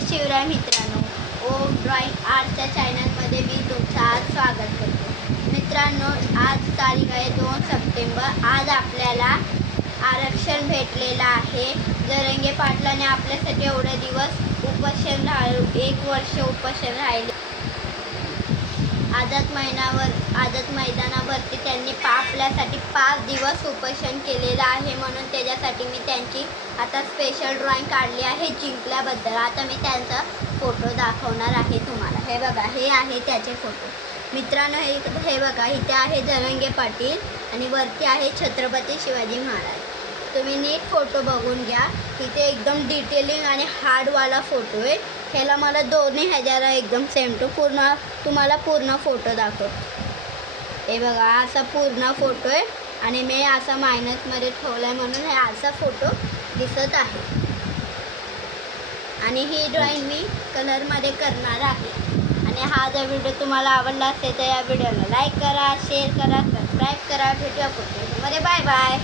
शिवराय मित्रांनो, ओम ड्रॉइंग आर्टच्या चॅनलमध्ये मी तुमचं आज स्वागत करतो. मित्रांनो, आज तारीख आहे 2 सप्टेंबर. आज आपल्याला आरक्षण भेटलेलं आहे. जरांगे पाटलाने आपल्यासाठी एवढे दिवस उपोषण राहिले, 1 वर्ष उपोषण राहिले. आझाद मैदानावरती त्यांनी आपल्यासाठी 5 दिवस उपोषण केलेलं आहे. म्हणून त्याच्यासाठी मी त्यांची आता स्पेशल ड्रॉइंग काढली आहे जिंकल्याबद्दल. आता मी त्यांचा फोटो दाखवणार आहे तुम्हाला. हे बघा, हे आहे त्याचे फोटो. मित्रांनो, हे बघा, इथे आहे जरांगे पाटील आणि वरती आहे छत्रपती शिवाजी महाराज. तुम्ही नीट फोटो बघून घ्या. इथे एकदम डिटेलिंग आणि हार्डवाला फोटो आहे. ह्याला मला दोन्ही ह्याच्याला एकदम सेम टू तुम्हाला पूर्ण फोटो दाखवतो. हे बघा, असा पूर्ण फोटो आहे आणि मी असा मायनसमध्ये ठेवला आहे म्हणून हे असा फोटो दिसत आहे. आणि ही ड्रॉइंग मी कलरमध्ये करणार आहे. आणि हा जर व्हिडिओ तुम्हाला आवडला असेल तर या व्हिडिओला लाईक करा, शेअर करा, सबस्क्राईब करा. भेटूया पुढच्या व्हिडिओमध्ये. Bye bye.